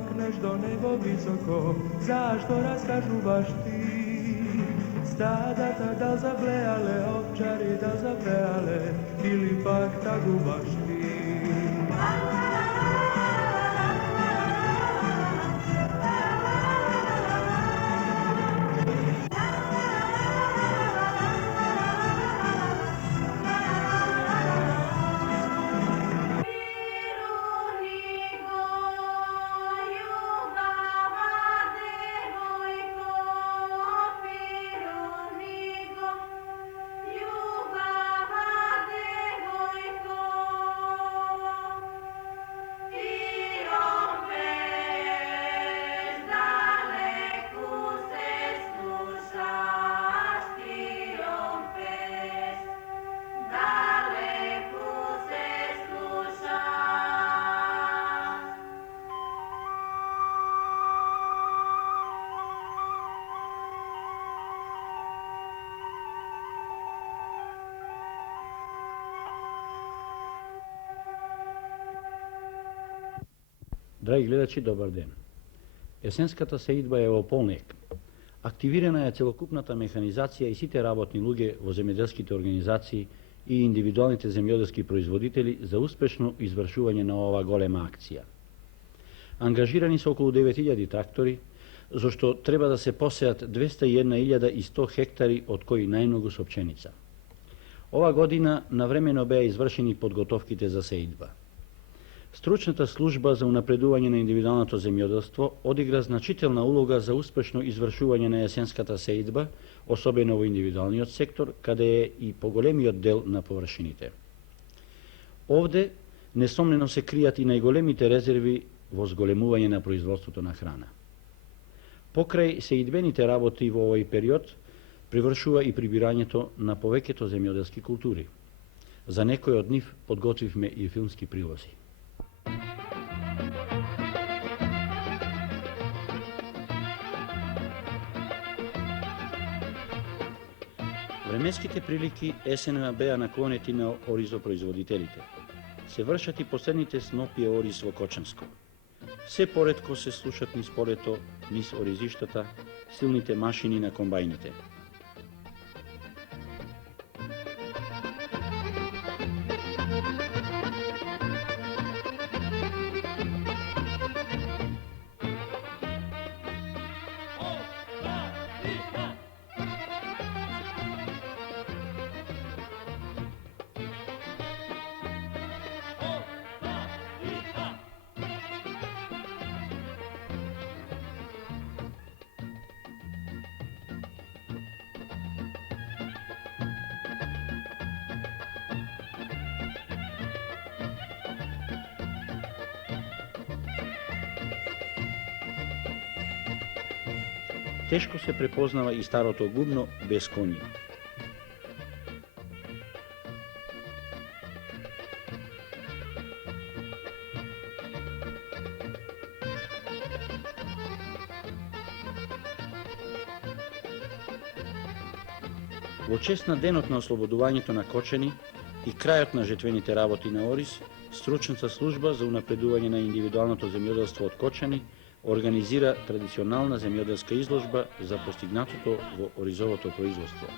pomakneš do nebo visoko, zašto raskažuvaš ti? Stadata da zablejale, ovčari da zabrejale, ili pak taguvaš ti? Драги гледачи, добар ден. Есенската сеидба е во полнек. Активирана е целокупната механизација и сите работни луѓе во земјоделските организации и индивидуалните земјоделски производители за успешно извршување на оваа голема акција. Ангажирани се околу 9000 трактори, зашто треба да се посеат 201.100 хектари, од кои најмногу со пченица. Ова година навремено беа извршени подготовките за сеидба. Стручната служба за унапредување на индивидуалното земјоделство одигра значителна улога за успешно извршување на есенската сеидба, особено во индивидуалниот сектор, каде е и поголемиот дел на површините. Овде несомнено се кријат и најголемите резерви во зголемување на производството на храна. Покрај сеидбените работи во овој период привршува и прибирањето на повеќето земјоделски култури. За некои од нив подготвивме и филмски прилози. Временските прилики есенева беа наклонети на оризопроизводителите. Се вршат и последните снопи ориз во Кочанско. Се поретко се слушат низ полето, низ оризиштата, силните машини на комбајните. Тешко се препознава и старото гумно без коњи. Во чест на денот на ослободувањето на Кочани и крајот на жетвените работи на ориз, стручната служба за унапредување на индивидуалното земјоделство од Кочани организира традиционална земјоделска изложба за постигнатото во оризовото производство.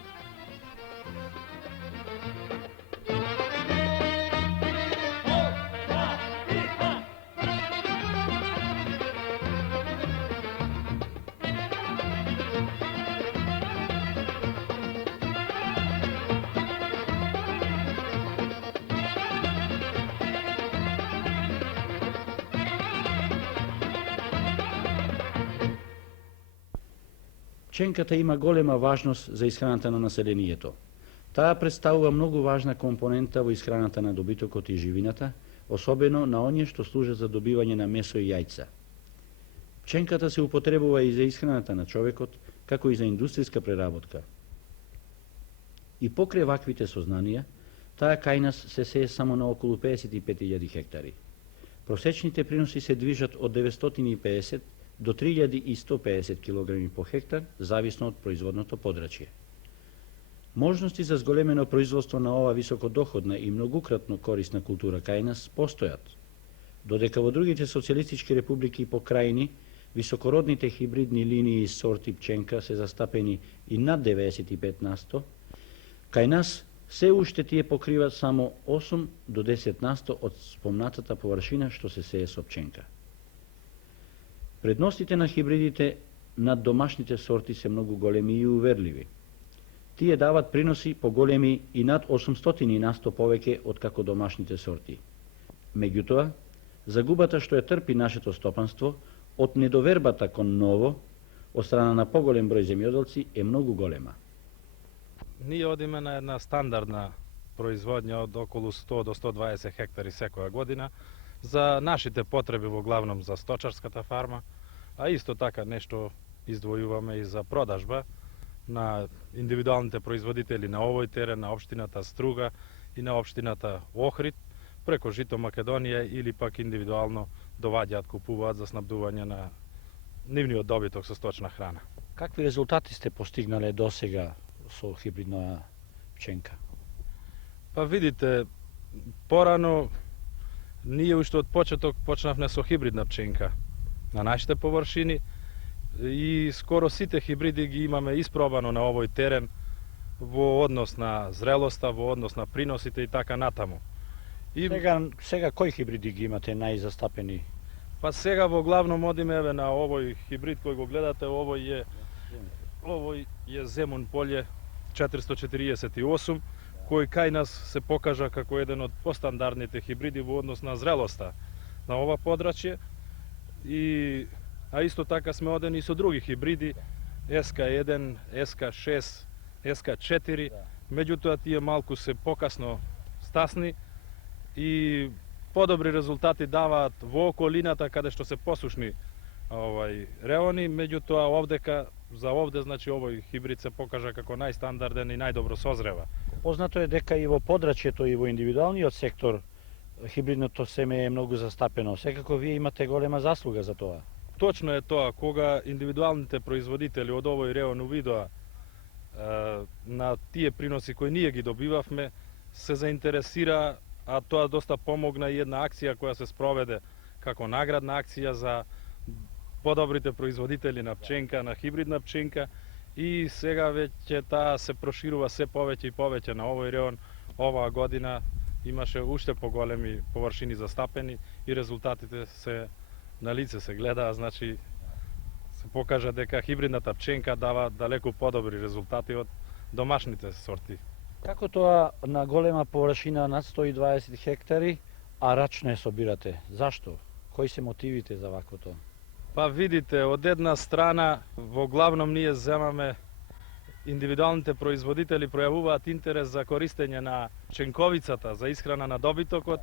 Пченката има голема важност за исхраната на населението. Таа представува многу важна компонента во исхраната на добитокот и живината, особено на оние што служат за добивање на месо и јајца. Пченката се употребува и за исхраната на човекот, како и за индустријска преработка. И покрај ваквите сознанија, таа кај нас се сее само на околу 55.000 хектари. Просечните приноси се движат од 950 до 3150 кг по хектар, зависно од производното подрачје. Можности за зголемено производство на ова високодоходна и многукратно корисна култура кај нас постојат. додека во другите социјалистички републики и покрајни високородните хибридни линии сорти пченка се застапени и над 95%, кај нас се уште тие покриваат само 8 до 10% од спомнатата површина што се сее со пченка. Предностите на хибридите над домашните сорти се многу големи и уверливи. Тие дават приноси поголеми и над 800% повеќе од како домашните сорти. Меѓутоа, загубата што ја трпи нашето стопанство од недовербата кон ново од страна на поголем број земјоделци е многу голема. Ние одиме на една стандардна производња од околу 100 до 120 хектари секоја година за нашите потреби, во главном за сточарската фарма, а исто така нешто издвојуваме и за продажба на индивидуалните производители на овој терен, на општината Струга и на општината Охрид, преко Жито Македонија или пак индивидуално доваѓаат, купуваат за снабдување на нивниот добиток со сточна храна. Какви резултати сте постигнале досега со хибридна пченка? Па видите, порано ние уште од почеток почнавме со хибридна пченка на нашите површини и скоро сите хибриди ги имаме испробано на овој терен во однос на зрелоста, во однос на приносите и така натаму. И Сега кои хибриди ги имате најзастапени? па сега во главном одиме еве на овој хибрид кој го гледате, овој е Земун полје 448, кој кај нас се покажа како еден од постандардните хибриди во однос на зрелоста на ова подрачје. А исто така сме одени и со други хибриди, СК1, СК6, СК4, меѓутоа тие малку се покасно стасни и подобри резултати даваат во околината каде што се посушни реони, меѓутоа овдека за овде значи овој хибрид се покажа како најстандарден и најдобро созрева. Познато е дека и во подрачјето и во индивидуалниот сектор хибридното семе е многу застапено. Секако вие имате голема заслуга за тоа. Точно е тоа, кога индивидуалните производители од овој реон увидоа на тие приноси кои ние ги добивавме, се заинтересира, а тоа доста помогна и една акција која се спроведе како наградна акција за подобрите производители на пченка, на хибридна пченка, и сега веќе таа се проширува се повеќе и повеќе на овој реон. Оваа година имаше уште поголеми површини застапени и резултатите се на лице се гледаа, значи се покажа дека хибридната пченка дава далеку подобри резултати од домашните сорти. Како тоа на голема површина над 120 хектари, а рачно ја собирате? Зашто? Кои се мотивите за ваквото? Па видите, од една страна во главном ние земаме индивидуалните производители пројавуваат интерес за користење на пченковицата за исхрана на добитокот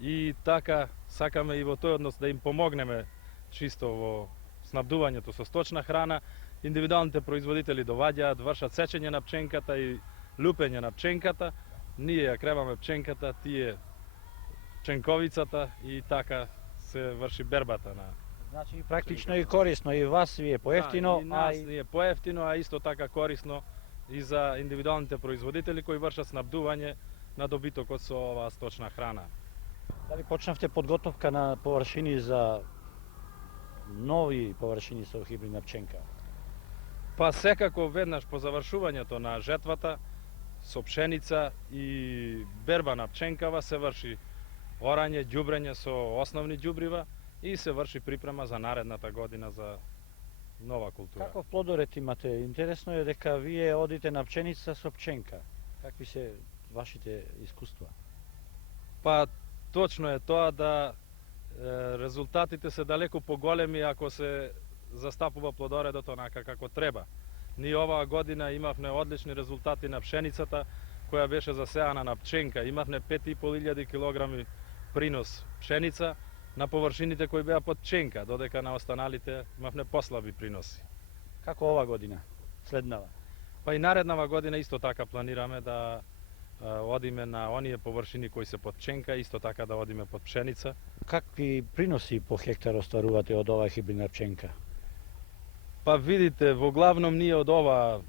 и така сакаме и во тој однос да им помогнеме чисто во снабдувањето со сточна храна. Индивидуалните производители доваѓаат, вршат сечење на пченката и лупење на пченката. Ние ја креваме пченката, тие пченковицата и така се врши бербата на. Значи практично и корисно и вас ви е поевтино, и нас ни е поевтино, а исто така корисно и за индивидуалните производители кои вршат снабдување на добитокот со оваа сточна храна. Дали почнавте подготовка на површини за нови површини со хибридна пченка? Па секако веднаш по завршувањето на жетвата со пшеница и берба на пченкава се врши орање, ѓубрење со основни ѓубрива и се врши припрема за наредната година за нова култура. Каков плодоред имате? Интересно е дека вие одите на пченица со пченка. Какви се вашите искуства? Па точно е тоа да резултатите се далеку поголеми ако се застапува плодоредот онака како треба. Ние оваа година имавме одлични резултати на пшеницата која беше засеана на пченка. Имавме 5.500 килограми принос пшеница на површините кои беа под пченка, додека на останалите имавме послаби приноси. Како ова година? Следнава? Па и нареднава година исто така планираме да одиме на оние површини кои се под пченка, исто така да одиме под пшеница. Какви приноси по хектар остварувате од оваа хибридна пченка? Па видите, во главном ние од ова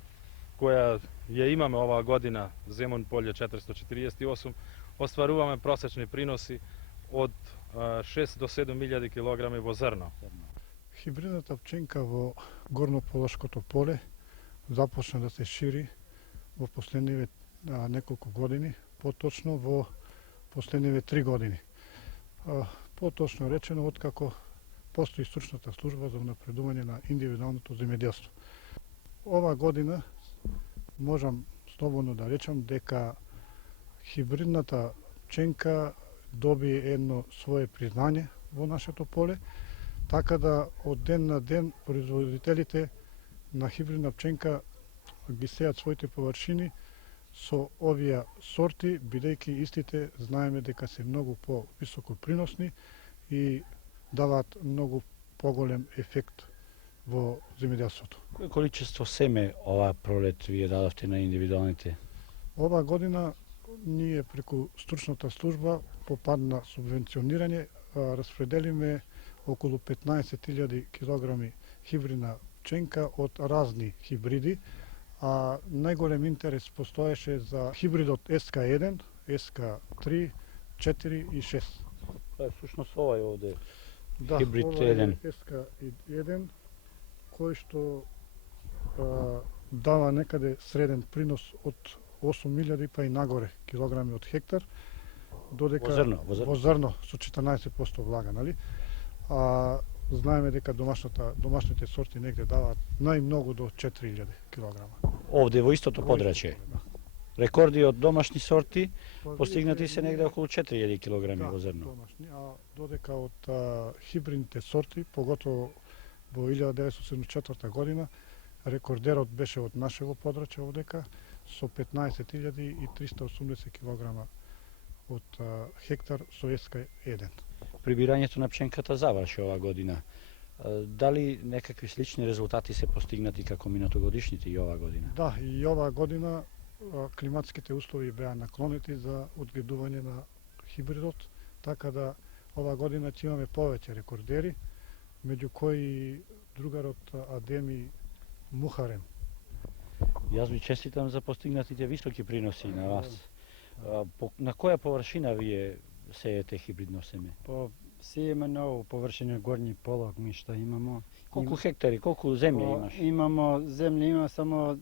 која ја имаме оваа година, Земун полје 448, остваруваме просечни приноси од 6 до 7.000 килограми во зрно. Хибридната пченка во горнополошкото поле започна да се шири во последниве неколку години, поточно во последниве 3 години. Поточно речено, откако постои стручната служба за напредување на индивидуалното земјоделство. Ова година можам слободно да речам дека хибридната пченка доби едно свое признање во нашето поле, така да од ден на ден производителите на хибридна пченка ги сеат своите површини со овие сорти, бидејќи истите знаеме дека се многу по-високо приносни и даваат многу поголем ефект во земјоделството. Кој количество семе ова пролет вие дадовте на индивидуалните? Ова година ние преку стручната служба по пад на субвенционирање распределиме околу 15.000 килограми хибридна пченка од разни хибриди, а најголем интерес постоеше за хибридот СК1, СК3, 4 и 6. Тоа е всушност овај овде. Да, Хибрид ова 1. е СК1, кој што дава некаде среден принос од 8.000 па и нагоре килограми од хектар, додека Во зрно. во зрно со 14% влага, нали? А знаеме дека домашните сорти негде даваат најмногу до 4.000 килограма. Овде во истото подрачје. Да. Рекорди од домашни сорти постигнати се негде околу 4.000 килограми Да, во зрно. домашни, а додека од хибридните сорти, поготово во 1974 година, рекордерот беше од нашето подрачје овдека со 15.380 килограма од хектар со СК1. Прибирањето на пченката заврши ова година. Дали некакви слични резултати се постигнати како минатогодишните и ова година? Да, и ова година климатските услови беа наклонети за одгледување на хибридот, така да ова година ќе имаме повеќе рекордери, меѓу кои другарот Адеми Мухарем. Јас ви честитам за постигнатите високи приноси на вас. На која површина вие сеете хибридно семе? По сееме ново површина горни полог ми што имамо. Колку хектари, колку земја имаш? Имамо земја, има само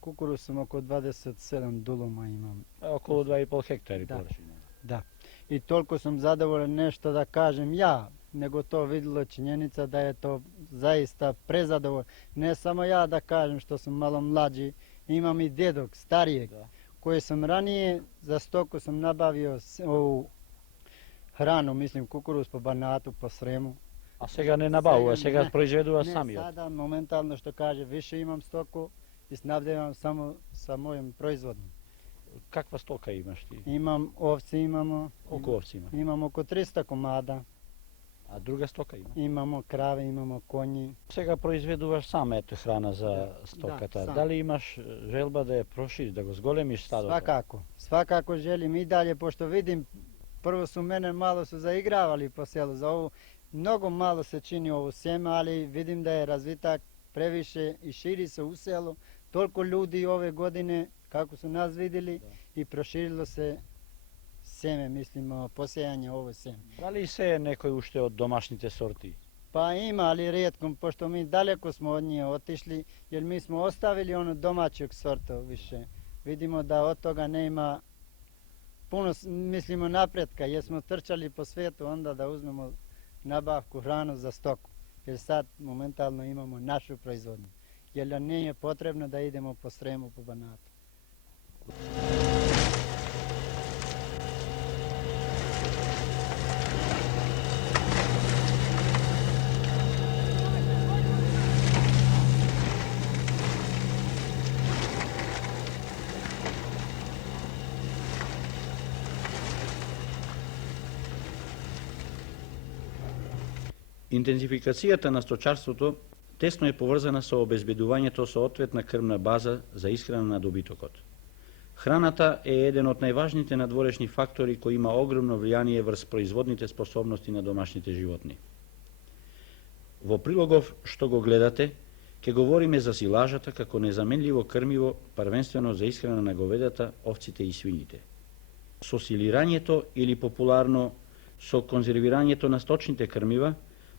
кукуруз сум околу 27 дулума имам. Околу 2,5 хектари Да. површина. Да. И толку сум задоволен нешто да кажем ја, него то видело чинјеница да е то заиста презадоволен. Не само ја да кажем што сум мало млади, имам и дедок, старијек, Да. кој сум ранije за стоку сум набавио ову храну, мислим кукуруз по Банату, по Срему. А сега не набавува, сега не. произведува Не, самиот. сада моментално што каже, више имам стоку и снабдевам само со мојим производни. Каква стока имаш ти? Имам овци, имамо. Колку овци има? Имам околу 300 комада. А друга стока има? Имамо крави, имамо коњи. Сега произведуваш сам ето храна за стоката. сам. Дали имаш желба да ја прошириш, да го зголемиш стадото? Свакако. Свакако желим и далje, пошто видим, прво су мене мало су заигравали по селу за ово. Многу мало се чини ово семе, али видим да е развитак превише и шири се у село. Толку луѓи ове године, како су нас видели, и проширило се семе, мислимо, посејање ово семе. Дали се е некој уште од домашните сорти? Па има, али ретко, пошто ми далеко смо од ние отишли, jer mi smo ostavili ono domaćeg sorta više. Vidimo da od toga nema puno, mislimo, napretka, jer smo trčali po svetu onda da uzmemo nabavku hranu za stoku. Jer sad momentalno imamo našu proizvodnju. Jer nam nije potrebno da idemo po Sremu, po Banatu. Интензификацијата на сточарството тесно е поврзана со обезбедувањето соодветна крмна база за исхрана на добитокот. Храната е еден од најважните надворешни фактори кој има огромно влијание врз производните способности на домашните животни. Во прилогов што го гледате, ќе говориме за силажата како незаменливо крмиво, првенствено за исхрана на говедата, овците и свините. Со силирањето или популарно со конзервирањето на сточните крмива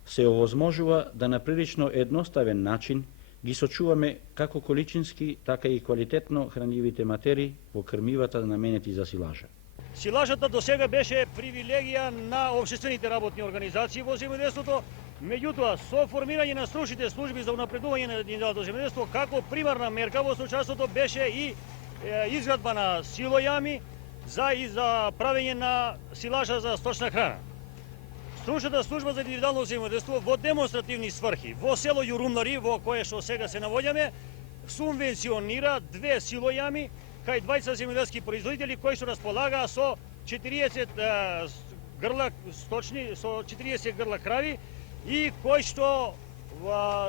се овозможува да на прилично едноставен начин ги сочуваме како количински, така и квалитетно хранливите материи во крмивата наменети за силажа. Силажата до сега беше привилегија на општествените работни организации во земјоделството, меѓутоа со формирање на стручните служби за унапредување на индивидуалното земјоделство како примарна мерка во соучеството беше и изградба на силојами за правење на силажа за сточна храна. Стручната служба за индивидуално земјоделство во демонстративни сврхи во село Јурумнари, во кое што сега се навоѓаме, субвенционира 2 силојами кај 20 земјоделски производители кои што располагаа со 40 грла сточни, со 40 грла крави и кои што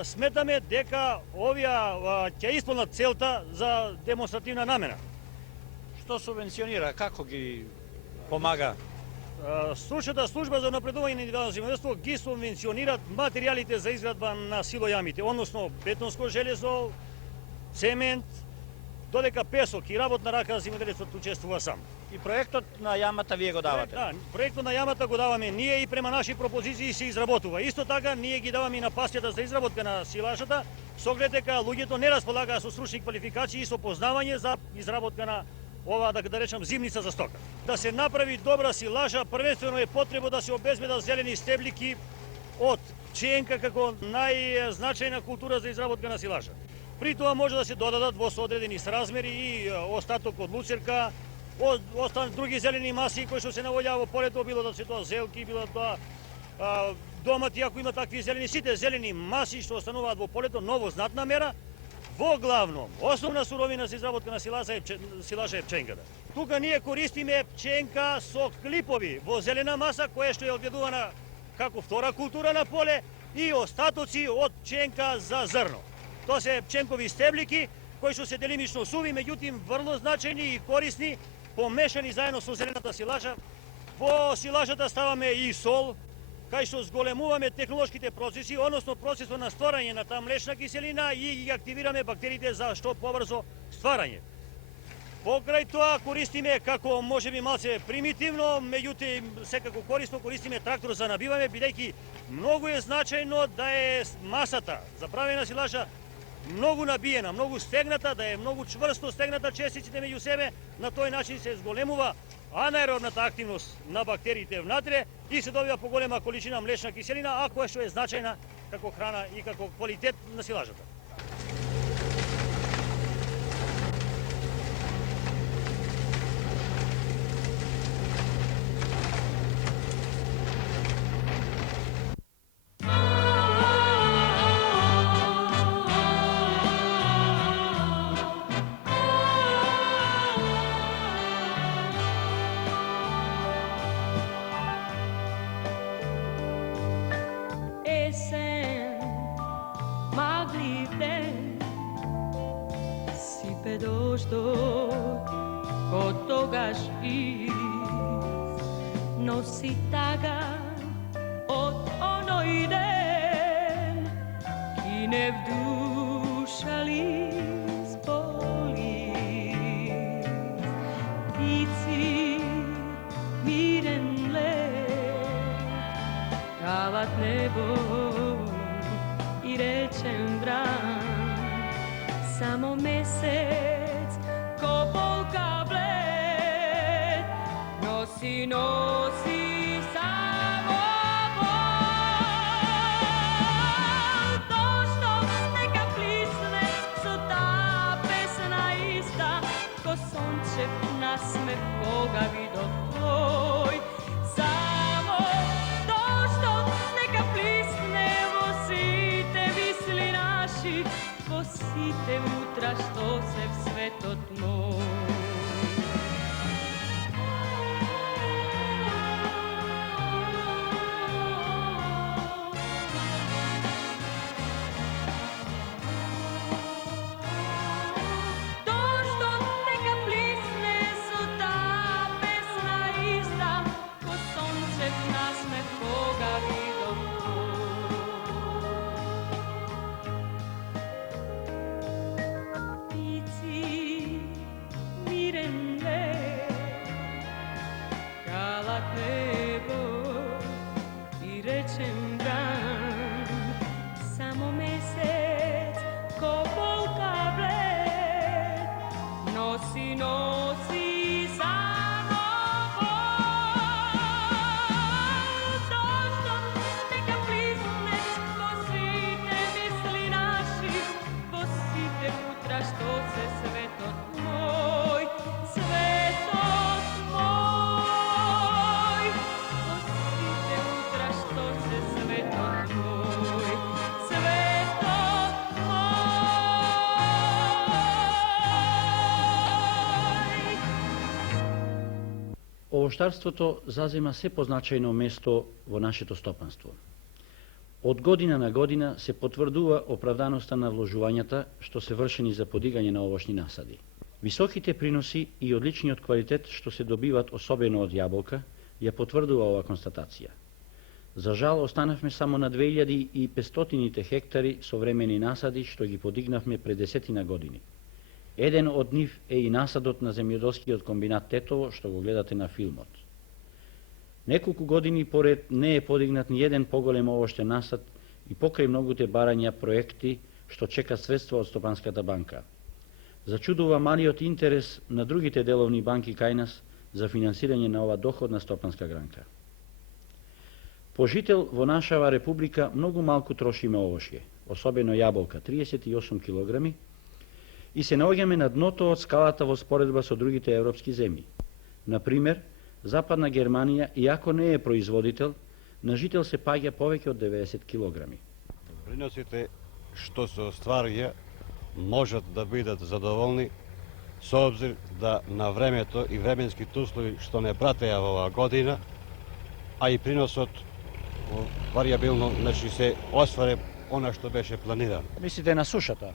сметаме дека овие ќе исполнат целта за демонстративна намена. Што субвенционира, како ги помага? Стручната служба за напредување на индивидуално земјоделство ги субвенционира материјалите за изградба на силојамите, односно бетонско железо, цемент, додека песок и работна рака земјоделецот учествува сам. И проектот на јамата вие го давате? Да, проектот на јамата го даваме ние и према наши пропозиции се изработува. Исто така ние ги даваме и на пасјата за изработка на силажата, со оглед дека луѓето не располагаа со стручни квалификации и со познавање за изработка на ова, да речам, зимница за стока. Да се направи добра силажа, првенствено е потребно да се обезбедат зелени стеблики од пченка како најзначајна култура за изработка на силажа. При тоа може да се додадат во соодредени сразмери и остаток од луцерка, остан други зелени маси кои што се навоѓаа во полето, било да се тоа зелки, било тоа домати, ако има такви зелени, сите зелени маси што остануваат во полето, ново знатна мера. Во главном, основна суровина за изработка на силажа е пченката. Тука ние користиме пченка со клипови во зелена маса, која што е одгледувана како втора култура на поле и остатоци од пченка за зрно. Тоа се пченкови стеблики, кои што се делимично суви, меѓутоа врло значајни и корисни, помешани заедно со зелената силажа. Во силажата ставаме и сол, кај што зголемуваме технолошките процеси, односно процесот на стварање на таа млечна киселина и ги активираме бактериите за што побрзо стварање. Покрај тоа користиме како можеби малце примитивно, меѓутоа секако корисно користиме трактор за набивање, бидејќи многу е значајно да е масата за правење на силажа многу набиена, многу стегната, да е многу чврсто стегната честиците меѓу себе, на тој начин се зголемува анаеробната активност на бактериите внатре и се добива поголема количина млечна киселина, а која што е значајна како храна и како квалитет на силажата. Ко тогаш носи тага од оној ден, кине в душа лист по лист. Птици мирен лет, кават небо и речен бран, само месец ко полка блед, носи само бол. Дождот нека плисне со таа песна иста, ко сончев насмев кога видов твој. Само дождот нека плисне во сите мисли наши, во сите утра што се в светот мој. овоштарството зазема се позначајно место во нашето стопанство. Од година на година се потврдува оправданоста на вложувањата што се вршени за подигање на овошни насади. Високите приноси и одличниот квалитет што се добиват особено од јаболка ја потврдува оваа констатација. За жал, останавме само на 2500 хектари современи насади што ги подигнавме пред 10 години. Еден од нив е и насадот на земјоделскиот комбинат Тетово што го гледате на филмот. Неколку години поред не е подигнат ни еден поголем овоштен насад и покрај многуте барања проекти што чекат средства од Стопанската банка. Зачудува малиот интерес на другите деловни банки кај нас за финансирање на ова доходна стопанска гранка. По жител во нашава република многу малку трошиме овошје, особено јаболка 38 килограми, и се наоѓаме на дното од скалата во споредба со другите европски земји. Например, Западна Германија, иако не е производител, на жител се паѓа повеќе од 90 килограми. Приносите што се остварија можат да бидат задоволни со обзир да на времето и временските услови што не пратеа во оваа година, а и приносот варијабилно, значи се остваре она што беше планирано. Мислите на сушата?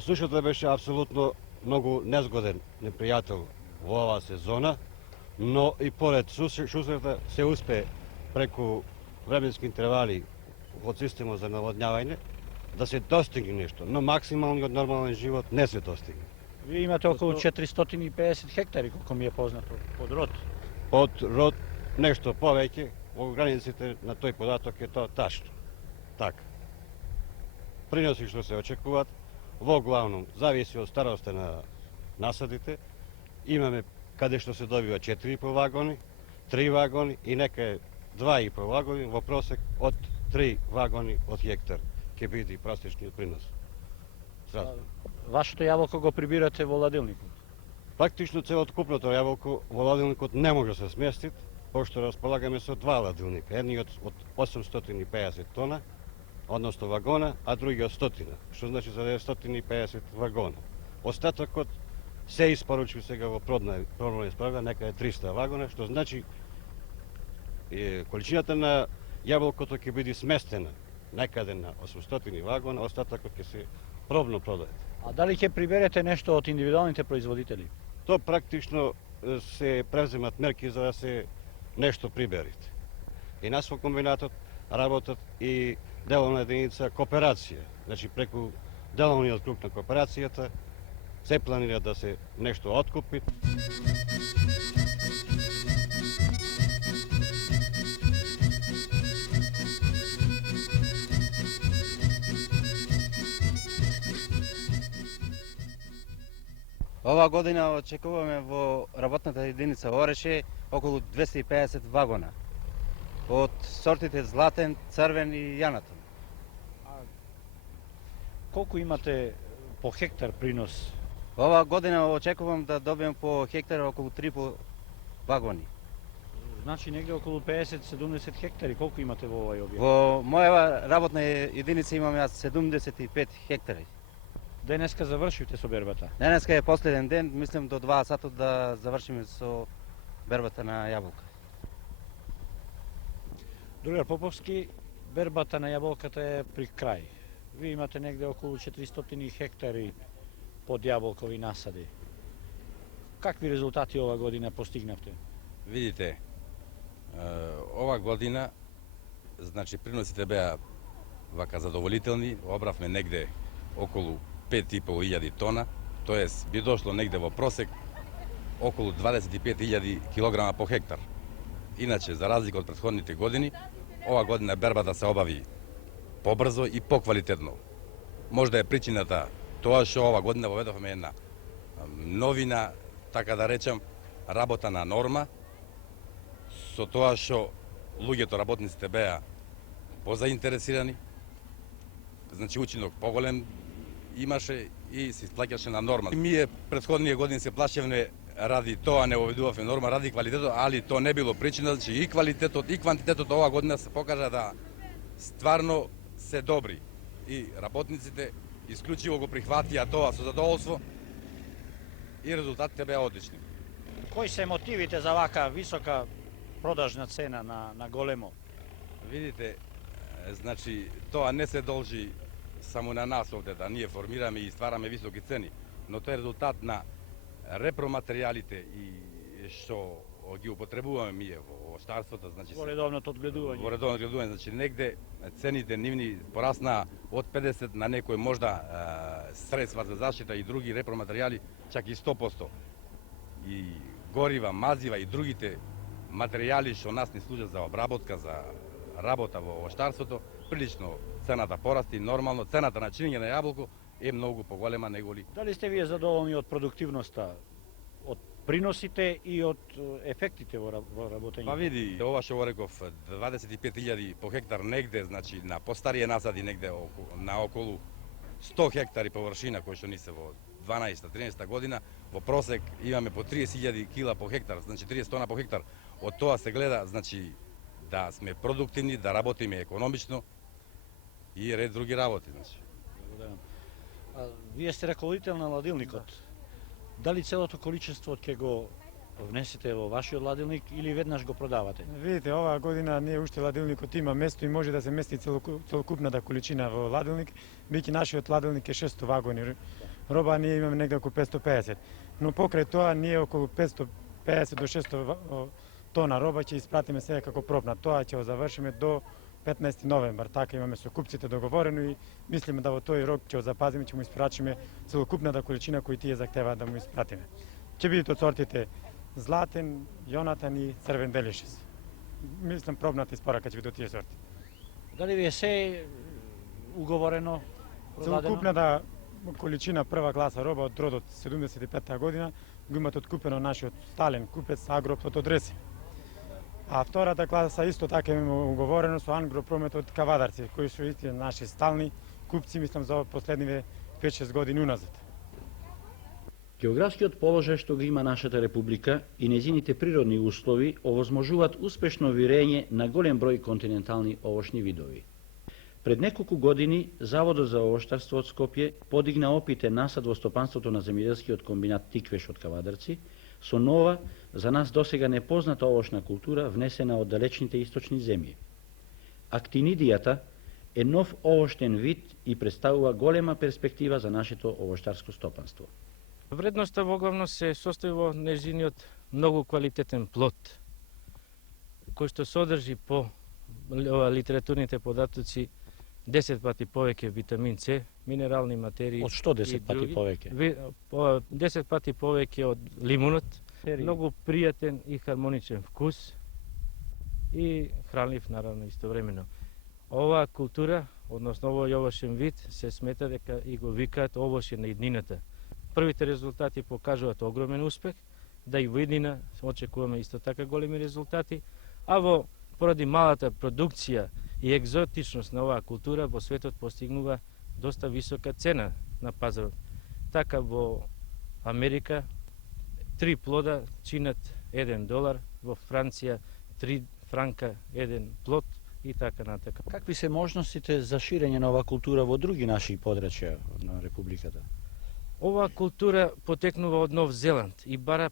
Сушата беше апсолутно многу незгоден непријател во оваа сезона, но и поред сушата се успе преку временски интервали од системот за наводнявање да се достигне нешто, но максималниот нормален живот не се достигне. Вие имате околу 450 хектари, колку ми е познато, под род. Под род нешто повеќе, во границите на тој податок е тоа тачно. Така. Приноси што се очекуваат, во главном зависи од староста на насадите. Имаме каде што се добива 4,5 вагони, 3 вагони и некај 2,5 вагони, во просек од 3 вагони од хектар ќе биде просечниот принос. Сразу. Вашето јаболко го прибирате во ладилникот? Практично целокупното јаболко во ладилникот не може да се смести, пошто располагаме со два ладилника. Едниот од 850 тона, односно вагона, а другиот 100, што значи за 950 вагона. Остатокот се испоручува сега во пробна исправка, некаде 300 вагона, што значи количината на јаболкото ќе биде сместена некаде на 800 вагона, остатокот ќе се пробно продаде. А дали ќе приберете нешто од индивидуалните производители? То практично се превземат мерки за да се нешто приберите. И нас во комбинатот работат и деловна единица кооперација. Значи преку деловниот круг на кооперацијата се планира да се нешто откупи. Ова година очекуваме во работната единица Ореше околу 250 вагона од сортите златен, црвен и јанатон. Колку имате по хектар принос? Ова година очекувам да добием по хектар околу 3,5 вагони. Значи негде околу 50-70 хектари, колку имате во овој објект? Во моја работна единица имам јас 75 хектари. Денеска завршивте со бербата? Денеска е последен ден, мислам до 2 сата да завршиме со бербата на јаболка. Другар Поповски, бербата на јаболката е при крај. Вие имате негде околу 400 хектари под јаболкови насади. Какви резултати ова година постигнавте? Видите, ова година, значи приносите беа вака задоволителни, обравме негде околу 5.500 тона, тоест би дошло негде во просек околу 25.000 килограма по хектар. Иначе, за разлика од претходните години, ова година бербата се обави побрзо и поквалитетно. Можда е причината тоа што ова година воведовме една новина, така да речем, работа на норма, со тоа што луѓето, работниците беа позаинтересирани, значи учинок поголем имаше и се исплаќаше на норма. Ние претходните години се плашевме ради тоа не воведувавме норма, ради квалитетот, али тоа не било причина, значи и квалитетот и квантитетот оваа година се покажа да стварно се добри. И работниците исклучиво го прихватија тоа со задоволство и резултатите беа одлични. Кои се мотивите за вака висока продажна цена на големо? Видите, значи тоа не се должи само на нас овде да ние формираме и ствараме високи цени, но тоа е резултат на репроматеријалите и што ги употребуваме ние во овощарството, значи Во редовното одгледување. Во редовното одгледување, значи негде цените нивни пораснаа од 50 на некој можда средства за заштита и други репроматеријали чак и 100%. И горива, мазива и другите материјали што нас ни служат за обработка, за работа во овощарството, прилично цената порасти, нормално цената на чинење на јаболко е многу поголема неголи. Дали сте вие задоволни од продуктивноста, од приносите и од ефектите во работење? Па види, ова што го реков, 25.000 по хектар негде, значи на постарие насади негде на околу 100 хектари површина кои што ни се во 12-13 година, во просек имаме по 30.000 кила по хектар, значи 30 тона по хектар. Од тоа се гледа, значи да сме продуктивни, да работиме економично и ред други работи, значи. Благодарам. Вие сте раководител на ладилникот. Дали целото количество ќе го внесете во вашиот ладилник или веднаш го продавате? Видите, оваа година ние уште ладилникот има место и може да се мести целокупната количина во ладилник, бидејќи нашиот ладилник е 600 вагони роба, ние имаме негде околу 550. Но покрај тоа ние околу 550 до 600 тона роба ќе испратиме сега како пробна. Тоа ќе го завршиме до 15 новембар. Така имаме со купците договорено и мислиме да во тој рок ќе го запазиме, ќе му испрачиме целокупната количина кој тие захтеваат да му испратиме. Ќе бидат од сортите златен, јонатан и црвен делишес. Мислам пробната испорака ќе биде од тие сорти. Дали ви е се уговорено, продадено? Целокупната количина прва класа роба од родот 75-та година го имат откупено нашиот стален купец Агропромет од Реси. А втората класа исто така имаме уговорено со Агропромет од Кавадарци, кои се исти наши стални купци, мислам за последниве 5-6 години уназад. Географскиот положај што го има нашата република и незините природни услови овозможуваат успешно вирење на голем број континентални овошни видови. Пред неколку години Заводот за овоштарство од Скопје подигна опитен насад во стопанството на земјоделскиот комбинат Тиквеш од Кавадарци со нова, за нас досега непозната овошна култура внесена од далечните источни земји. Актинидијата е нов овоштен вид и представува голема перспектива за нашето овоштарско стопанство. Вредноста воглавно се состои во незиниот многу квалитетен плод, кој што содржи по литературните податоци 10 пати повеќе витамин С, минерални материи. Од што 10 пати повеќе? 10 пати повеќе од лимунот, многу пријатен и хармоничен вкус и хранлив наравно истовремено. Оваа култура, односно овој овошен вид, се смета дека и го викаат овошје на иднината. Првите резултати покажуваат огромен успех, да и во иднина очекуваме исто така големи резултати, а поради малата продукција и екзотичност на оваа култура во светот постигнува доста висока цена на пазарот. Така во Америка 3 плода чинат $1, во Франција 3 франка 1 плод и така натака. Какви се можностите за ширење на оваа култура во други наши подрачја на републиката? Оваа култура потекнува од Нов Зеланд и бара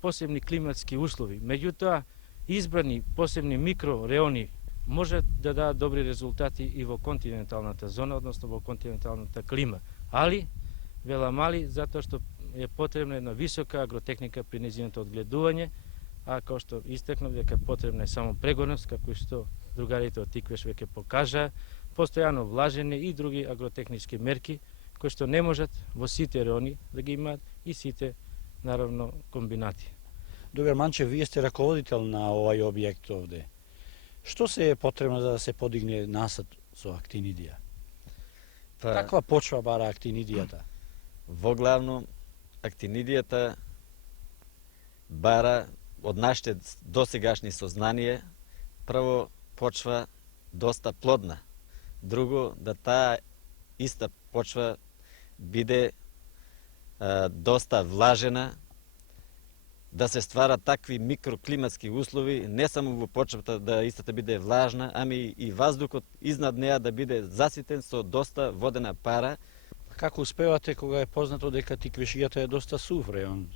посебни климатски услови. Меѓутоа, избрани посебни микрореони можат да дадат добри резултати и во континенталната зона, односно во континенталната клима. Али, вела мали, затоа што е потребна една висока агротехника при нејзиното одгледување, а како што истакнав дека потребна е само прегорност, како што другарите од Тиквеш веќе покажаа, постојано влажење и други агротехнички мерки, кои што не можат во сите реони да ги имаат и сите, наравно, комбинати. Другар Манчев, вие сте раководител на овај објект овде. Што се е потребно за да се подигне насад со актинидија? Каква почва бара актинидијата? Воглавно, актинидијата бара од нашите досегашни сознание, прво почва доста плодна. Друго, да таа иста почва биде доста влажена, да се ствара такви микроклиматски услови, не само во почвата да истата биде влажна, ами и воздухот изнад неа да биде заситен со доста водена пара. Како успевате кога е познато дека Тиквешијата е доста сув реон,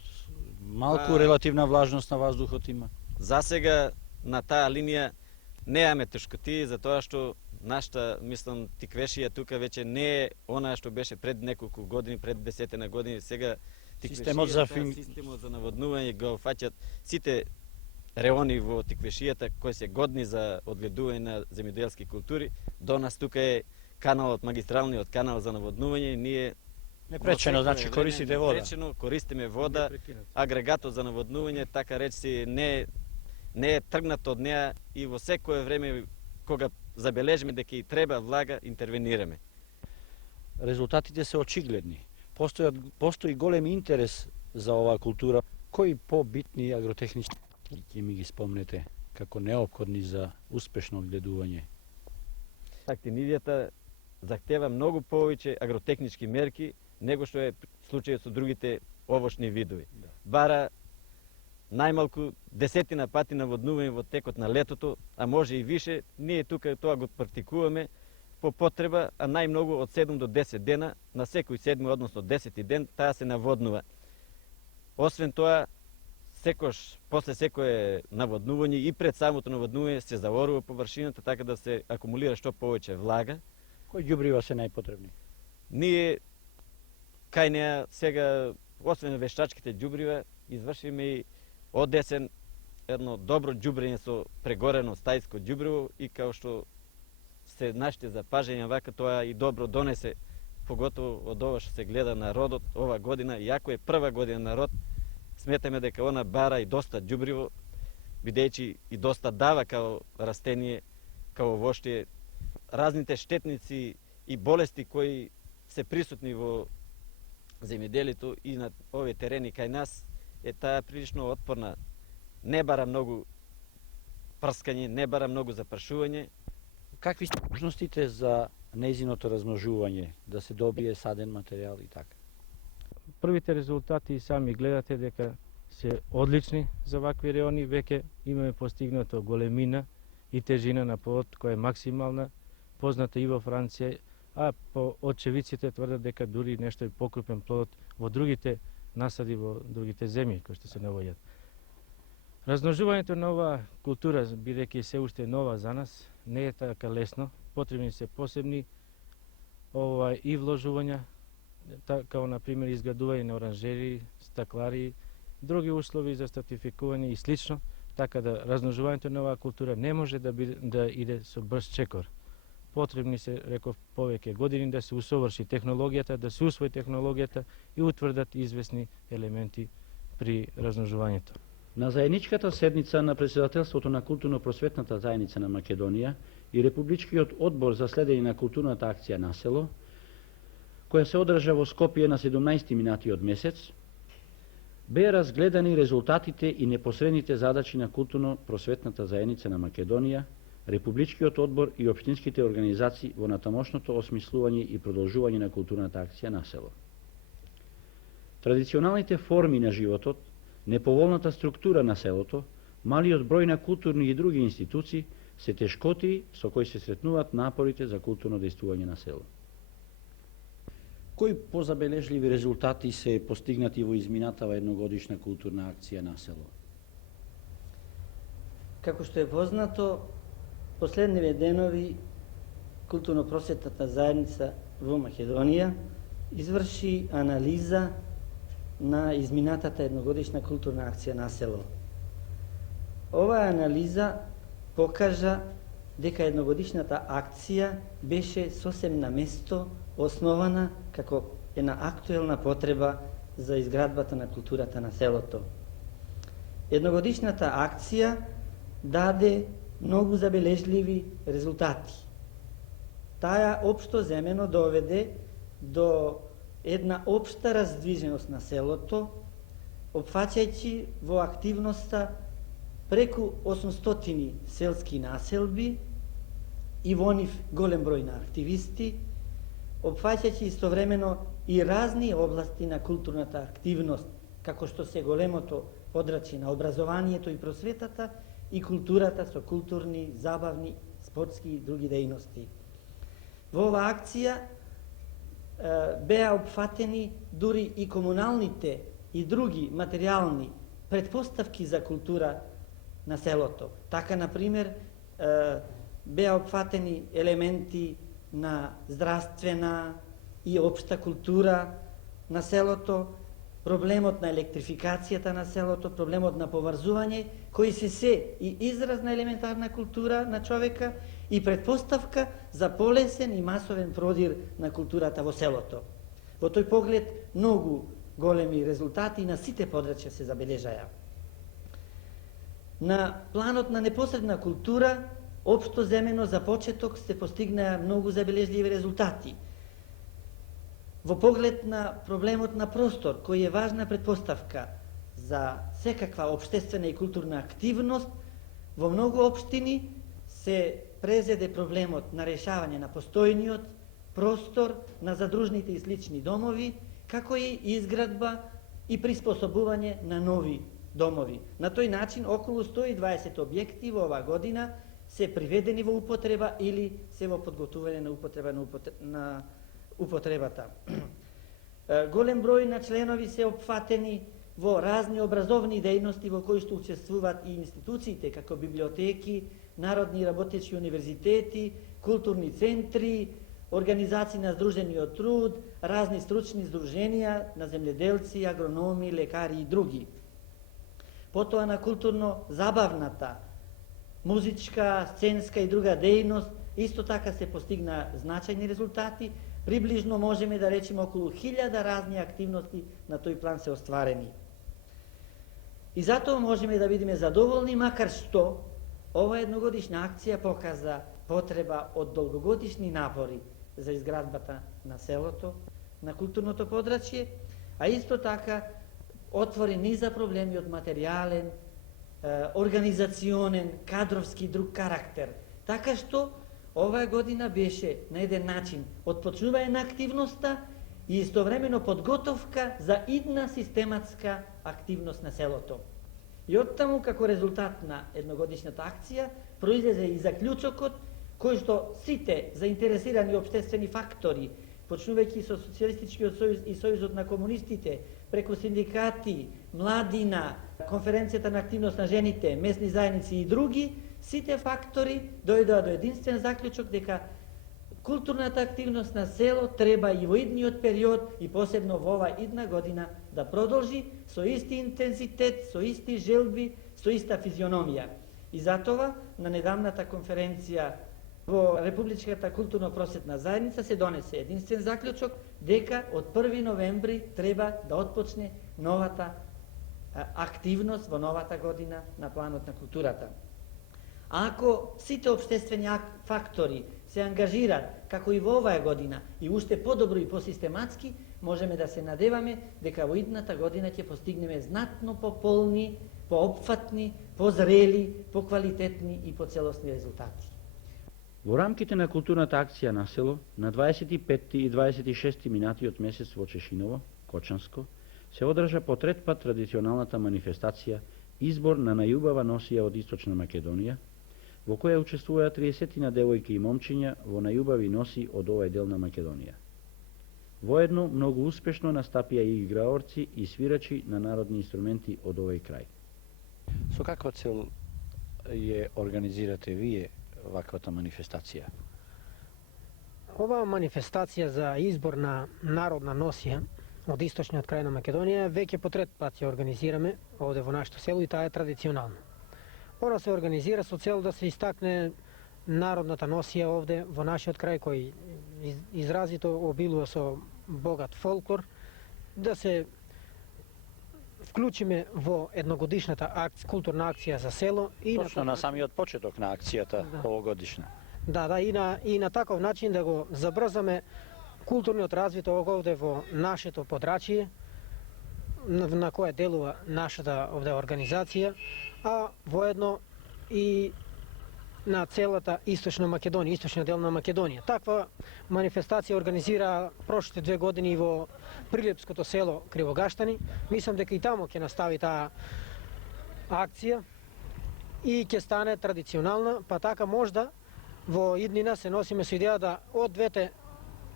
Малку релативна влажност на ваздухот има. За сега на таа линија неаме тешкотии, затоа што нашата, мислам, тиквешија тука веќе не е она што беше пред неколку години, пред 10 години. Сега Системот за системот за наводнување го фаќат сите реони во тиквешијата кои се годни за одгледување на земјоделски култури. До нас тука е каналот, магистралниот канал за наводнување. Ние непречено, значи користите вода. Непречено користиме вода, агрегатот за наводнување, така речи, не е тргнат од неа и во секое време кога забележиме дека и треба влага, интервенираме. Резултатите се очигледни. Постои голем интерес за оваа култура. Кои побитни агротехнички ќе ми ги спомнете како неопходни за успешно одгледување? Актинидијата захтева многу повеќе агротехнички мерки него што е случајот со другите овошни видови. Бара најмалку 10 пати наводнување во текот на летото, а може и више. Ние тука тоа го практикуваме по потреба, а најмногу од 7 до 10 дена, на секој 7, односно 10 ден, таа се наводнува. Освен тоа, секош, после секое наводнување и пред самото наводнување се заорува површината, така да се акумулира што повеќе влага. Кои ѓубрива се најпотребни? Ние кај неа сега, освен вештачките ѓубрива, извршиме и од есен едно добро ѓубрење со прегорено стајско ѓубриво и као што се нашите запажања вака, тоа и добро донесе, поготово од ова што се гледа на родот ова година, иако е прва година на род, сметаме дека она бара и доста ѓубриво, бидејќи и доста дава као растение, као воштие. Разните штетници и болести кои се присутни во земјоделието и на овие терени кај нас, е таа прилично отпорна. Не бара многу прскање, не бара многу запршување. Какви се можностите за нејзиното размножување, да се добие саден материјал и така? Првите резултати сами гледате дека се одлични за вакви реони. Веќе имаме постигнато големина и тежина на плод која е максимална, позната и во Франција, а по очевиците тврдат дека дури нешто и покрупен плод во другите насади во другите земји кои што се наоѓаат. Размножувањето на оваа култура, бидејќи се уште нова за нас, не е така лесно. Потребни се посебни и вложувања, како на пример изградување на оранжери, стаклари, други услови за стратификување и слично, така да размножувањето на оваа култура не може да иде со брз чекор. Потребни се, реков, повеќе години да се усоврши технологијата, да се усвои технологијата и утврдат известни елементи при размножувањето. На заедничката седница на председателството на културно-просветната заедница на Македонија и Републичкиот одбор за следење на културната акција на село, која се одржа во Скопје на 17 минатиот месец, беа разгледани резултатите и непосредните задачи на културно-просветната заедница на Македонија, Републичкиот одбор и општинските организации во натамошното осмислување и продолжување на културната акција на село. Традиционалните форми на животот, неповолната структура на селото, малиот број на културни и други институции се тешкоти со кои се сретнуваат напорите за културно дејствување на село. Кои позабележливи резултати се постигнати во изминатава едногодишна културна акција на село? Како што е познато, последниве денови културно-просветната заедница во Македонија изврши анализа на изминатата едногодишна културна акција на село. Оваа анализа покажа дека едногодишната акција беше сосем на место основана како една актуелна потреба за изградбата на културата на селото. Едногодишната акција даде многу забележливи резултати. Таа општо земено доведе до една општа раздвиженост на селото, опфаќајќи во активноста преку 800 селски населби и во нив голем број на активисти, опфаќајќи истовремено и разни области на културната активност, како што се големото подрачје на образованието и просветата и културата со културни, забавни, спортски и други дејности. Во оваа акција беа опфатени дури и комуналните и други материјални предпоставки за култура на селото. Така, например, беа опфатени елементи на здравствена и општа култура на селото, проблемот на електрификацијата на селото, проблемот на поврзување, кои се и израз на елементарна култура на човека и предпоставка за полесен и масовен продир на културата во селото. Во тој поглед многу големи резултати на сите подрачја се забележаја. На планот на непосредна култура, општо земено за почеток се постигнаа многу забележливи резултати. Во поглед на проблемот на простор, кој е важна предпоставка за секаква општествена и културна активност, во многу општини се презеде проблемот на решавање на постојниот простор, на задружните и слични домови, како и изградба и приспособување на нови домови. На тој начин, околу 120 објекти во оваа година се приведени во употреба или се во подготвување на употребата. Голем број на членови се опфатени во разни образовни дејности во кои што учествуваат и институциите, како библиотеки, народни работечки универзитети, културни центри, организации на здружениот труд, разни стручни здруженија на земјоделци, агрономи, лекари и други. Потоа на културно-забавната, музичка, сценска и друга дејност, исто така се постигна значајни резултати. Приближно можеме да речеме околу 1000 разни активности на тој план се остварени. И затоа можеме да бидеме задоволни, макар што ова едногодишна акција показа потреба од долгогодишни напори за изградбата на селото, на културното подрачје, а исто така отвори низа проблеми од материјален, организационен, кадровски и друг карактер. Така што оваа година беше на еден начин отпочнување на активноста и истовремено подготовка за идна систематска активност на селото. И оттаму, како резултат на едногодишната акција, произлезе и заклучокот кој што сите заинтересирани општествени фактори, почнувајќи со Социјалистичкиот сојуз и Сојузот на комунистите, преку синдикати, младина, конференцијата на активност на жените, местни заедници и други, сите фактори дојдоа до единствен заклучок дека културната активност на село треба и во идниот период и посебно во ова идна година да продолжи со исти интензитет, со исти желби, со иста физиономија. И затоа на недавната конференција во Републичката културно-просветна заедница се донесе единствен заклучок дека од 1 новември треба да отпочне новата активност во новата година на планот на културата. Ако сите општествени фактори се ангажираат, како и во оваа година, и уште подобро и посистематски, можеме да се надеваме дека во идната година ќе постигнеме знатно пополни, поопфатни, позрели, поквалитетни и поцелосни резултати. Во рамките на културната акција на село, на 25 и 26 минати од месец во Чешиново, Кочанско, се одржа по трет пат традиционалната манифестација избор на најубава носија од Источна Македонија, во која учествуваа 30 девојки и момчиња во најубави носи од овој дел на Македонија. Воедно многу успешно настапија и играорци и свирачи на народни инструменти од овој крај. Со каква цел ја организирате вие ваквата манифестација? Оваа манифестација за избор на народна носија од источниот крај на Македонија веќе по трет пат ја организираме овде во нашето село и таа е традиционална. Она се организира со цел да се истакне народната носија овде во нашиот крај кој изразито обилува со богат фолклор, да се вклучиме во едногодишната културна акција за село и точно на самиот почеток на акцијата овогодишна. Да, и на таков начин да го забрзаме културниот развиток овде во нашето подрачје, на која делува нашата овде организација, а воедно и на целата Источна Македонија, источниот дел на Македонија. Таква манифестација организира прошлите 2 години во Прилепското село Кривогаштани. Мислам дека и таму ќе настави таа акција и ќе стане традиционална, па така можда во иднина се носиме со идеја да од двете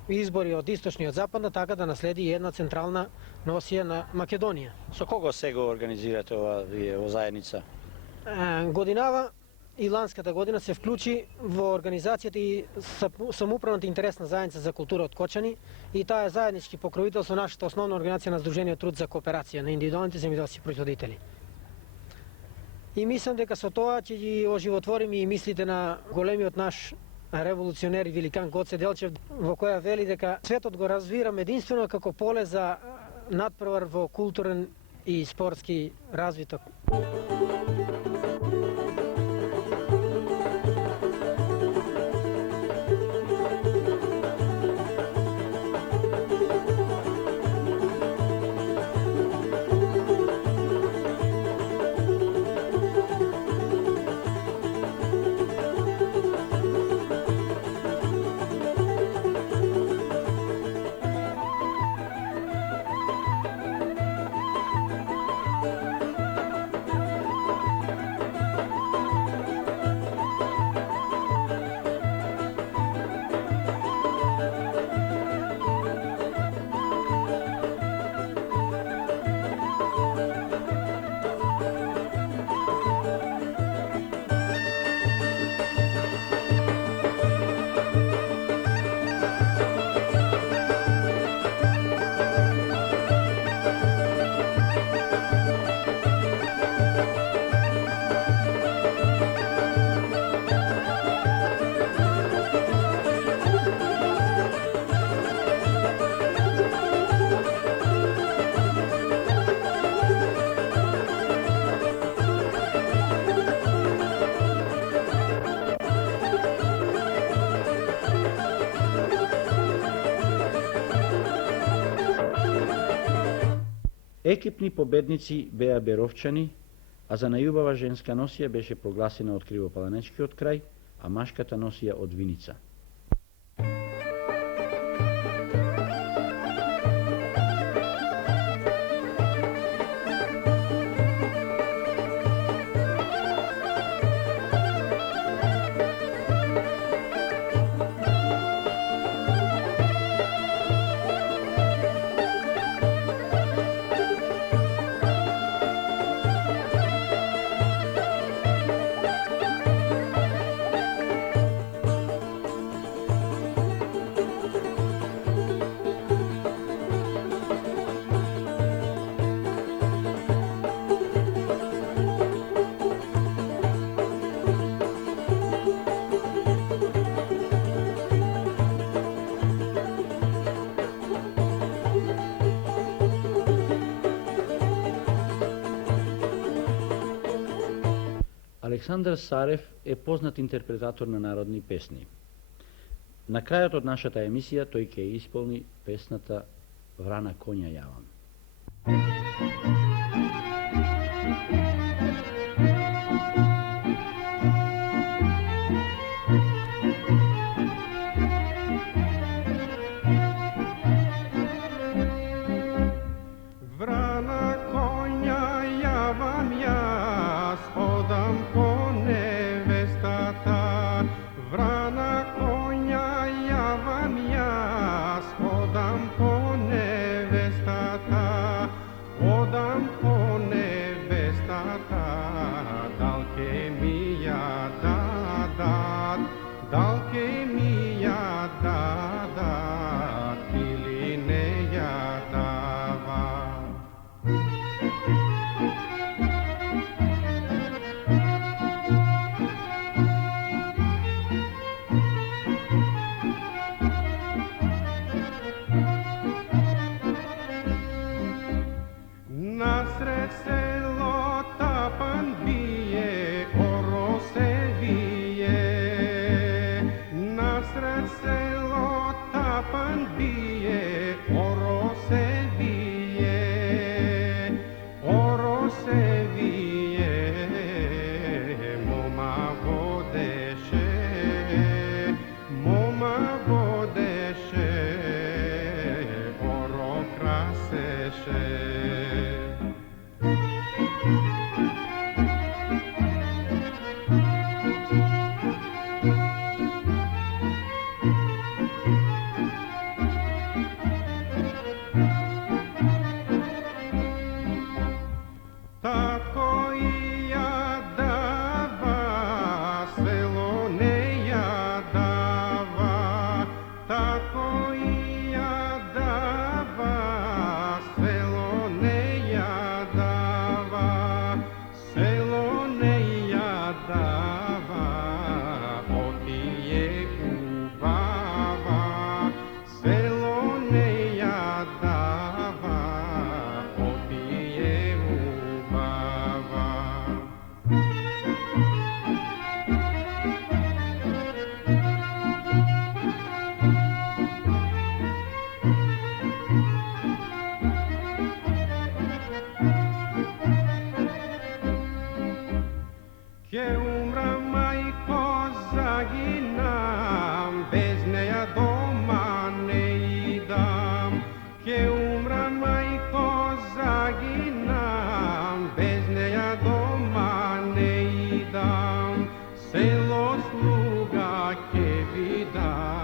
избори од источна и од западна, така да наследи и една централна носија на Македонија. Со кого сега организирате ова вие во заедница? Годинава и ланската година се вклучи во организацијата и самоуправната интересна заедница за култура од Кочани и таа е заеднички покровител со нашата основна организација на Сдружениот труд за кооперација на индивидуалните земјоделски производители. И мислам дека со тоа ќе ги оживотвориме и мислите на големиот наш револуционер и великан Гоце Делчев, во која вели дека светот го разбирам единствено како поле за надпревар во културен и спортски развиток. Екипни победници беа беровчани, а за најубава женска носија беше прогласена од Кривопаланечкиот крај, а машката носија од Виница. Александар Сарев е познат интерпретатор на народни песни. На крајот од нашата емисија тој ќе исполни песната Врана коња јавам. На би да